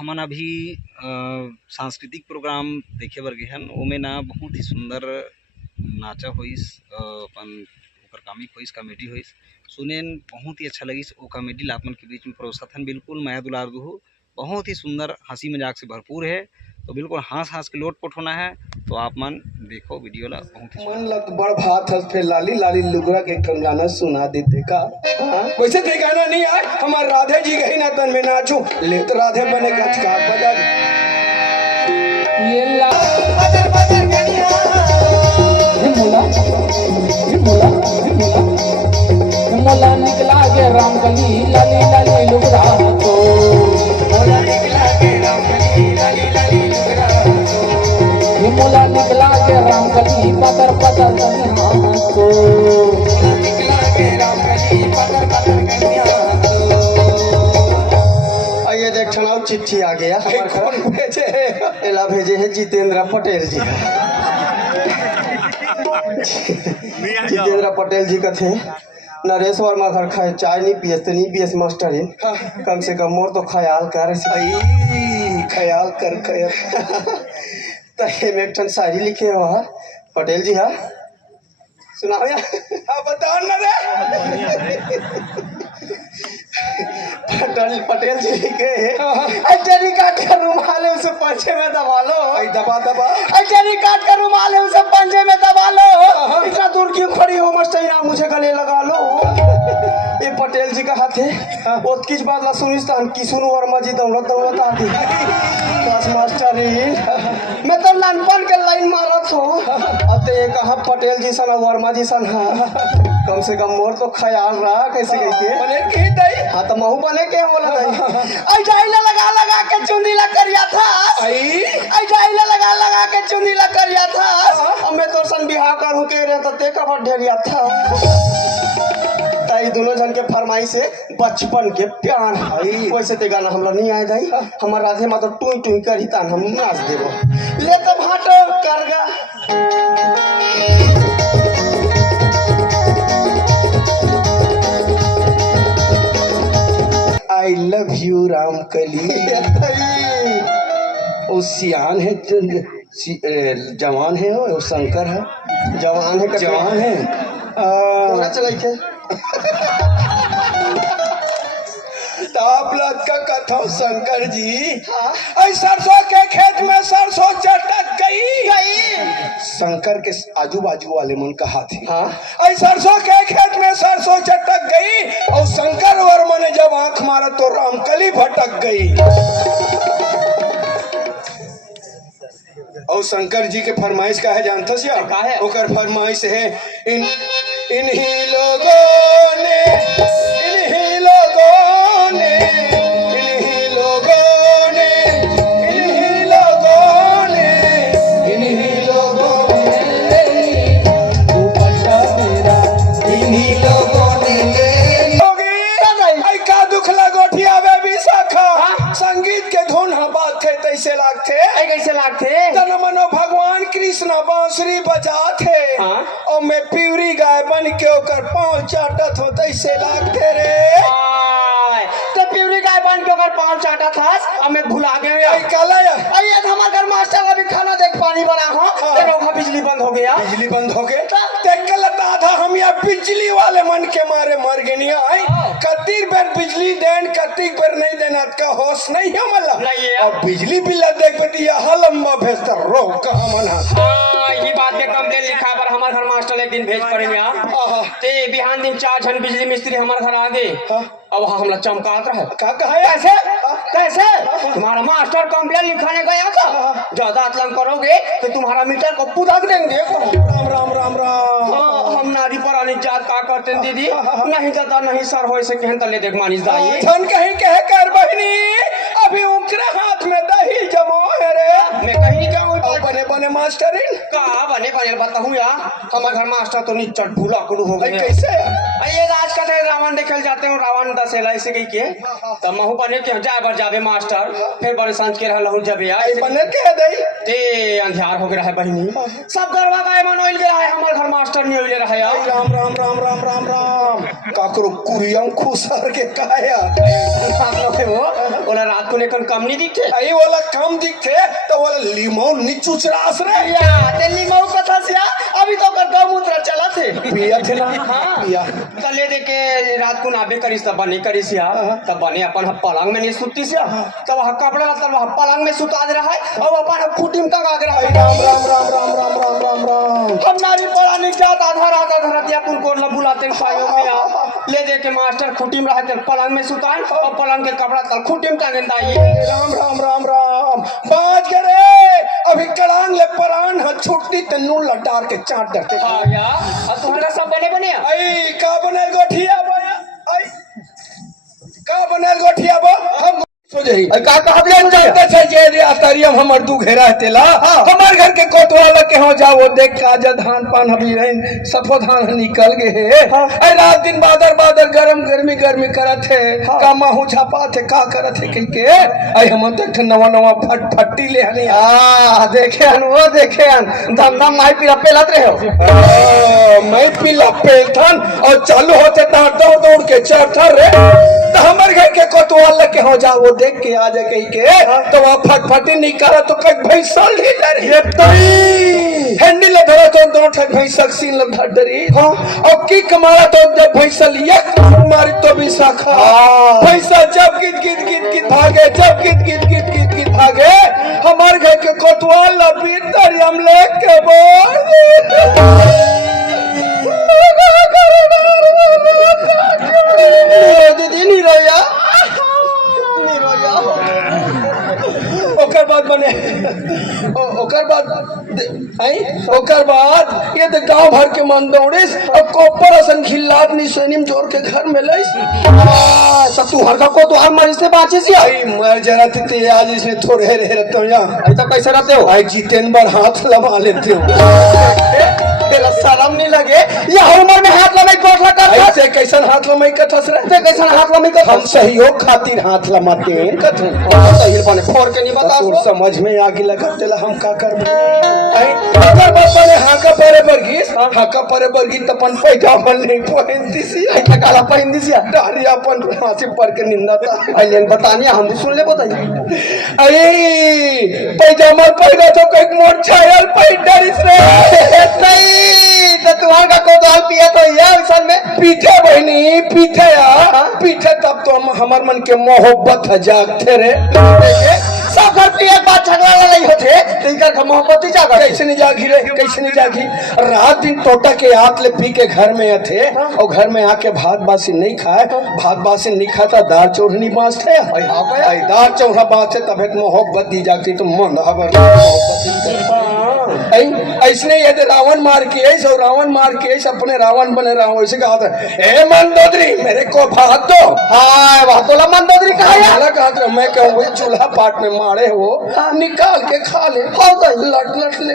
हमन अभी सांस्कृतिक प्रोग्राम देखे बर गे हन। ओमे ना बहुत ही सुंदर नाचा होइस, अपन ओकर कॉमेडी होइस। सुने बहुत ही अच्छा लगिस। वो कॉमेडी ला आपमन के बीच में परोसत हन। बिल्कुल माया दुलार दुहु बहुत ही सुंदर हंसी मजाक से भरपूर है। तो बिल्कुल हंस के लोटपोट होना है। तो आप मन देखो वीडियो ला, बहुत ही मन लग बड़ भात हंस फिर लाली लाली लुगरा के एक गाना सुना देते का। वैसे ते गाना नहीं आए हमार राधे जी गई ना तन में नाचू ले तो राधे बने गच का बजा ये ला बदर बदर गनिया मोला निकला के रामकली लाली लाली लुगरा तो मोला निकला के रामकली लाली लाली लुगरा तो मोला निकला के रामकली पतर पतर गनिया तो मोला निकला के रामकली पतर पतर गनिया तो। आइए देख छनाव चिट्ठी आ गया। कौन भेजे है? एला भेजे है जितेंद्र पटेल जी। जितेंद्र पटेल जी का थे नरेश वर्मा घर खाए चाय नहीं पियस मास्टर है। कम से कम मोर तो ख्याल कर ख्याल कर तो में एक शायरी लिखे हो पटेल जी। हाँ सुनाओ या बताओ ना रे। पटेल जी लिखे अजरी काट कर रुमाल है उसे पंजे में दबा लो। दबा दबा अजरी काट कर रुमाल है उसे पंजे में दबा लो। इतना दूर क्यों खड़ी हो मस्टैना मुझे गले लगा लो। ये पटेल जी का हाथ है। वो किस बात ला सुनिस्तान किसुन वर्मा जी दौलत आती बस मास्टर मैं तो लनपन के लाइन मारत हो। अब तो ये कहा पटेल जी सन वर्मा जी सन। कम से कम मोर तो ख्याल रहा कैसे कहते। हाँ तो महू बने के बोला लगा के चुंदीला करिया था। लगा के चुंदीला करिया था। अब मैं तो सन बिहार करूँ के रे तो ते कब ढेरिया था। दोनों जन के फरमाई से बचपन के प्यार वैसे ते गाना हमरा नहीं आए दाई। हमार राधे माँ तो टुई टुई करी तान हम नाच देबो ले तो भाटो करगा। I love you Ramkali. वो सियान है जवान है वो शंकर है जवान है जवान है चला के का कथा शंकर जी। सरसों के खेत में सरसों चटक गई। शंकर के आजू बाजू वाले मन कहा थी। हाँ सरसों के खेत में सरसों चटक गई और शंकर वर्मा ने जब आंख मारा तो रामकली भटक गई। और शंकर जी के फरमाइश का है जानता है ओकर फरमाइश है इन्हीं लोगों ने संगीत के धुन बात थे तैसे लागते तन मनो भगवान कृष्ण बांसुरी बजाते और मैं प्यूरी गाय बन के ओकर पाँव चाटत हो तैसे लागते रे। तो प्यूरी गाय बन के ओकर पाँव चाटत हस और मैं भुला गए। हमारे घर मास्टर अभी खाना देख पानी बना हो बिजली बंद हो गया। आधा हम यहाँ बिजली वाले मन के मारे मर गए। कत्ती बेर बिजली देन कत्ती बेर नहीं देना का होश नहीं है मतलब। और बिजली बिल देख बतिया लंबा भेजता रो कहाँ मना। ये बात के कंप्लेन लिखा पर हमारे घर मास्टर एक दिन भेज पड़ेंगे ते बिहान दिन 4 जन बिजली मिस्त्री हमारे घर आ गए। अब हमला चमकात रहे क्या कहे कैसे तुम्हारा मास्टर कंप्लेन लिखाने गया था ज्यादा अतलंग करोगे तो तुम्हारा मीटर को पुदक देंगे। राम राम राम राम। हम नारी पर आने जात का करते दीदी नहीं दादा नहीं सर हो से कहन तले देख मानिस दाई धन कहीं कह कर बहनी अभी उनके हाथ में दही जमा है रे। मैं कहीं जाऊं बने बने मास्टर का बने बताऊं यार हमारे घर मास्टर तो नीचट भूला कुलू हो गए। कैसे ये राज का रावण देखे जाते हो रावण दसेला ऐसे कही के तब महू बने के जाए बर जाबे मास्टर फिर बड़े सांझ के रहलहु जबे आई बने के दई ते अंधियार हो गया है बहनी सब गरवा गाय मन ओइल गया है हमारे घर मास्टर नहीं ओइले रहे। राम राम राम राम राम राम काकरो कुरियम खुसर के काया ओला रात को लेकर कम नहीं दिखते आई वाला काम दिखते तो वाला लीमो नीचुच रास रे या ते लीमो कथा सिया अभी तो कर गौमूत्र चला थे पिया थे ना हाँ पिया तले दे के रात को नाबे करिस तब बने करिस या तब बने अपन पलंग में नहीं सुती सिया तब कपड़ा तब पलंग में सुता दे रहा है और अपन खुटिम का गाग रहा है राम राम राम राम राम राम राम राम हम नारी पड़ा नहीं जाता आधा दिया पुन को बुलाते पायो में आ ले दे के मास्टर खुटिम रहते पलंग में सुतान और पलंग के कपड़ा तल खुटिम टांगे दाई राम राम राम राम बाज करे अभी कड़ांग ले परान ह छुट्टी तन्नू लटार के चाट डरते हां या और तुम्हारा सब बने आई का बनल गोठिया बया आई का बनल गोठिया बा हम सो जही का कहा दिया जानते छै जे रे अतरियम हमर दू घेरा तेला हमर घर के कोतवाला के हो जाओ देख के आज धान पान अभी रहिन सफो धान निकल गे हे आई रात दिन बादर गरम गर्मी करत है का माहू छापा थे का करत है कह के आई हम तो नवा फटफटी ले हनी देखे हन वो देखे हन धंधा माई पीला पेलत रहे हो मैं पीला पेलथन और चालू होते दौड़ के चढ़थर रे तो हमर घर के कोतवाला के हो जाओ देख के आ जा कही के तो वह फटफटी निकाला तो कई भैंसल ही डर ये तई हैंडल धरा तो दो ठक भैंसक सीन ल धडरी हां और की कमारा तो जब भैंसल एक मारी तो भी शाखा भैंसा जब गिद भागे जब गिद भागे हमार घर के कोतवाला भीतर हम लेके बोल दीदी नहीं रोया ओकर बाद बने ओकर बाद ये तो गांव भर के मन दौड़िस और कोपर असन खिल्लात नि सोनिम जोर के घर में लइस सब तू हर को तो हम मर से बाचे सी आई मर जरा ते आज इसमें थोड़े रहते हो यहाँ ऐसा कैसे रहते हो आई जीतेन बार हाथ लगा लेते हो तेरा शर्म नहीं लगे ये उम्र में हाथ लमाई कोठला कर ऐसे कैसन हाथ लमाई कथस रे ते कैसन हाथ लमाई कर हम सहयोग खातिर हाथ लमाते हैं कथन सही बने फोड़ के नहीं बता तो समझ में आगे लगा तेला हम का कर आई अगर बाबा ने हाका परे बरगीस तपन पैजामा नहीं पहनती सी ऐसा काला पहन दी सी डारी अपन मासे पर के निंदा था अलियन बतानिया हम सुन ले बताइए अरे पैजामा पहना तो कई मोट छायल पैर डरिस रे नहीं तो तुम्हार का को दाल पिया तो ये इंसान में पीछे बहनी पीछे तब तो हमार मन के मोहब्बत जागते रे सब घर पे एक बात झगड़ा नहीं होते इनका मोहब्बत ही जागा कैसे नहीं जागी रात दिन टोटा के हाथ ले पी के घर में थे और घर में आके भात बासी नहीं खाता दाल चौरनी बांस थे दाल चौरा बांस थे तब एक मोहब्बत दी जाती तो मन ऐसने यदि रावण मार के अपने रावण बने रहा वैसे कहा था ए मंदोदरी मेरे को भात दो हाँ वह तो मंदोदरी कहा था मैं कहूँ चूल्हा पाट में मारे हो निकाल के खा ले लट ले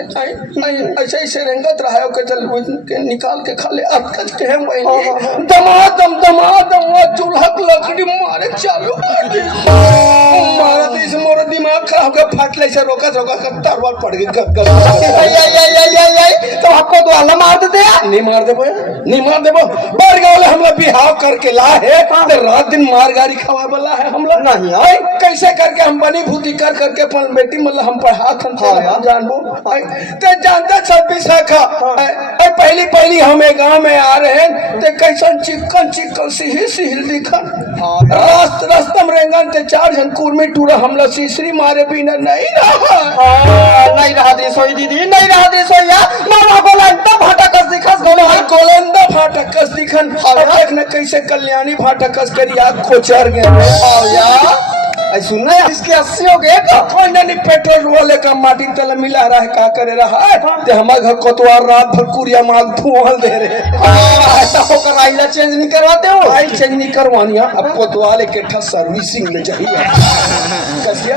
ऐसे रंगत रहा है चल के निकाल के खा ले अटकत के हम दमादम चूल्हा लकड़ी मारे चालू मारा तो इस मोर दिमाग खराब कर फाट ले से रोका तरवार पड़ गई तो आपको तो अल्लाह मार देते नहीं मार देबो बार गावले हमला बिहाव करके ला है तो रात दिन मार गाड़ी खवा वाला है हमला नहीं आई कैसे करके हम बनी भूति करके अपन बेटी मतलब हम पढ़ा हम जानबो ते जानते सब विशाखा पहली हमें गांव में आ रहे हैं ते कैसन चिकन सिहिल दिखन रास्तम रेंगन ते 4 जन कुर्मी टूरा हमला सीसरी मारे बिना नहीं रहा दे सोई दीदी नहीं रहा दे सोया मामा गोलंदा फाटकस दिखन देख न कैसे कल्याणी फाटकस के याद खोचर गए या सुनना इसके 80 हो गए का कोई नहीं पेट्रोल वाले का माटी तले मिला रहा है का करे रहा है ते हमारे घर कोतवाल रात भर कुरिया माग धुआं दे रहे ऐसा होकर आइला चेंज नहीं करवाते हो आई चेंज नहीं करवानी अब कोतवाल एक सर्विसिंग में चाहिए कसिया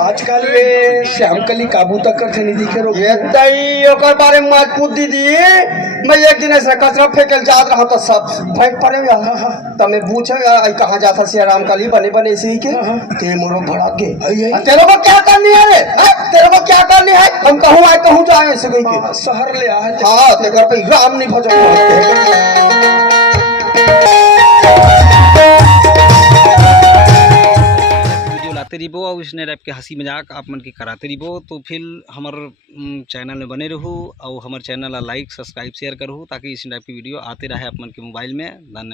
आजकल ये श्यामकली काबू तक करते नहीं दिखे रो ये दई ओकर बारे में मत पूछ दीदी मैं एक दिन ऐसा कचरा फेंकल जात रहा तो सब फेंक पड़े तब मैं पूछा कहाँ जाता सिया राम काली बने इसी के ते मोरो भड़क गए तेरे को क्या करनी है रे तेरे को क्या करनी है हम कहूँ आए कहूँ जाए ऐसे कहीं शहर ले आए हाँ ते घर पे राम नहीं भजन करते रहिबो और इसने टाइप के हंसी मजाक आप मन के कराते रहिबो। तो फिर हमार चैनल में बने रहूँ और हमारे चैनल ला लाइक सब्सक्राइब शेयर करूँ ताकि इस टाइप की वीडियो आते रहे आप मन के मोबाइल में। धन्यवाद।